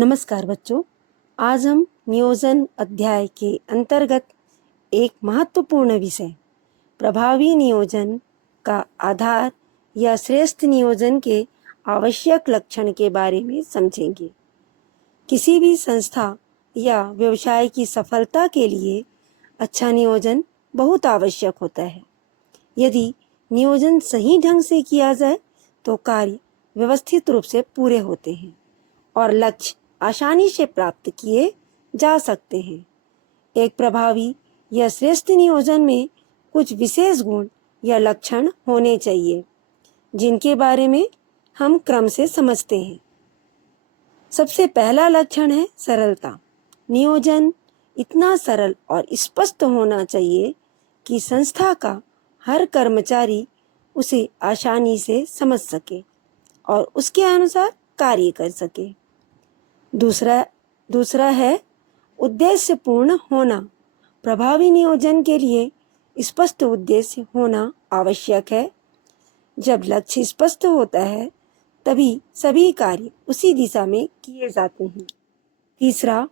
नमस्कार बच्चों। आज हम नियोजन अध्याय के अंतर्गत एक महत्वपूर्ण विषय प्रभावी नियोजन का आधार या श्रेष्ठ नियोजन के आवश्यक लक्षण के बारे में समझेंगे। किसी भी संस्था या व्यवसाय की सफलता के लिए अच्छा नियोजन बहुत आवश्यक होता है। यदि नियोजन सही ढंग से किया जाए तो कार्य व्यवस्थित रूप से पूरे होते हैं और लक्ष्य आसानी से प्राप्त किए जा सकते हैं। एक प्रभावी या श्रेष्ठ नियोजन में कुछ विशेष गुण या लक्षण होने चाहिए, जिनके बारे में हम क्रम से समझते हैं। सबसे पहला लक्षण है सरलता। नियोजन इतना सरल और स्पष्ट होना चाहिए कि संस्था का हर कर्मचारी उसे आसानी से समझ सके और उसके अनुसार कार्य कर सके। दूसरा है उद्देश्यपूर्ण होना। प्रभावी नियोजन के लिए स्पष्ट उद्देश्य होना आवश्यक है। जब लक्ष्य स्पष्ट होता है तभी सभी कार्य उसी दिशा में किए जाते हैं। तीसरा,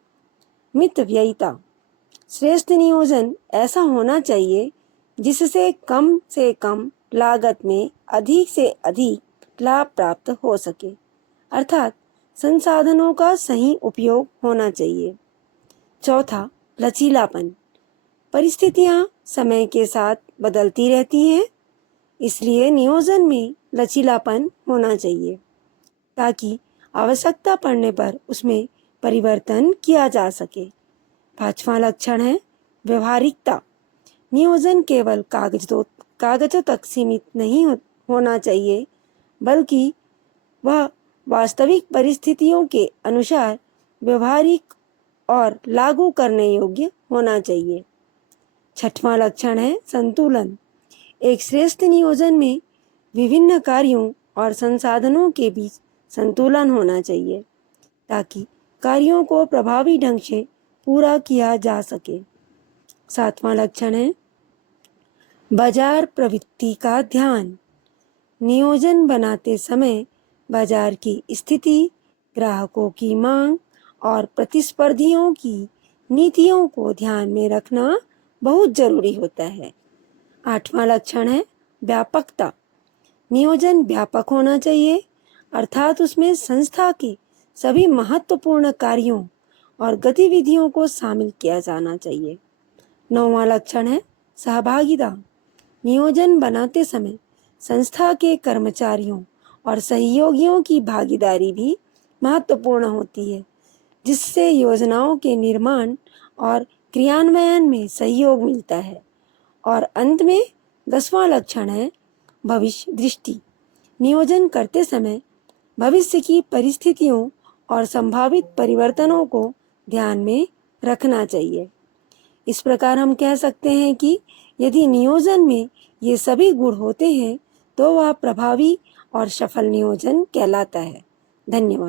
मितव्ययिता। श्रेष्ठ नियोजन ऐसा होना चाहिए जिससे कम से कम लागत में अधिक से अधिक लाभ प्राप्त हो सके, अर्थात संसाधनों का सही उपयोग होना चाहिए। चौथा, लचीलापन। परिस्थितियां समय के साथ बदलती रहती हैं, इसलिए नियोजन में लचीलापन होना चाहिए ताकि आवश्यकता पड़ने पर उसमें परिवर्तन किया जा सके। पांचवा लक्षण है व्यवहारिकता। नियोजन केवल कागजों तक सीमित नहीं होना चाहिए, बल्कि वह वास्तविक परिस्थितियों के अनुसार व्यवहारिक और लागू करने योग्य होना चाहिए। छठवां लक्षण है संतुलन। एक श्रेष्ठ नियोजन में विभिन्न कार्यों और संसाधनों के बीच संतुलन होना चाहिए ताकि कार्यों को प्रभावी ढंग से पूरा किया जा सके। सातवां लक्षण है बाजार प्रवृत्ति का ध्यान। नियोजन बनाते समय बाजार की स्थिति, ग्राहकों की मांग और प्रतिस्पर्धियों की नीतियों को ध्यान में रखना बहुत जरूरी होता है। आठवां लक्षण है व्यापकता। नियोजन व्यापक होना चाहिए, अर्थात उसमें संस्था के सभी महत्वपूर्ण कार्यों और गतिविधियों को शामिल किया जाना चाहिए। नौवां लक्षण है सहभागिता। नियोजन बनाते समय संस्था के कर्मचारियों और सहयोगियों की भागीदारी भी महत्वपूर्ण होती है, जिससे योजनाओं के निर्माण और क्रियान्वयन में सहयोग मिलता है। और अंत में 10वां लक्षण है भविष्य दृष्टि। नियोजन करते समय भविष्य की परिस्थितियों और संभावित परिवर्तनों को ध्यान में रखना चाहिए। इस प्रकार हम कह सकते हैं कि यदि नियोजन में ये सभी गुण होते हैं तो वह प्रभावी और सफल नियोजन कहलाता है। धन्यवाद।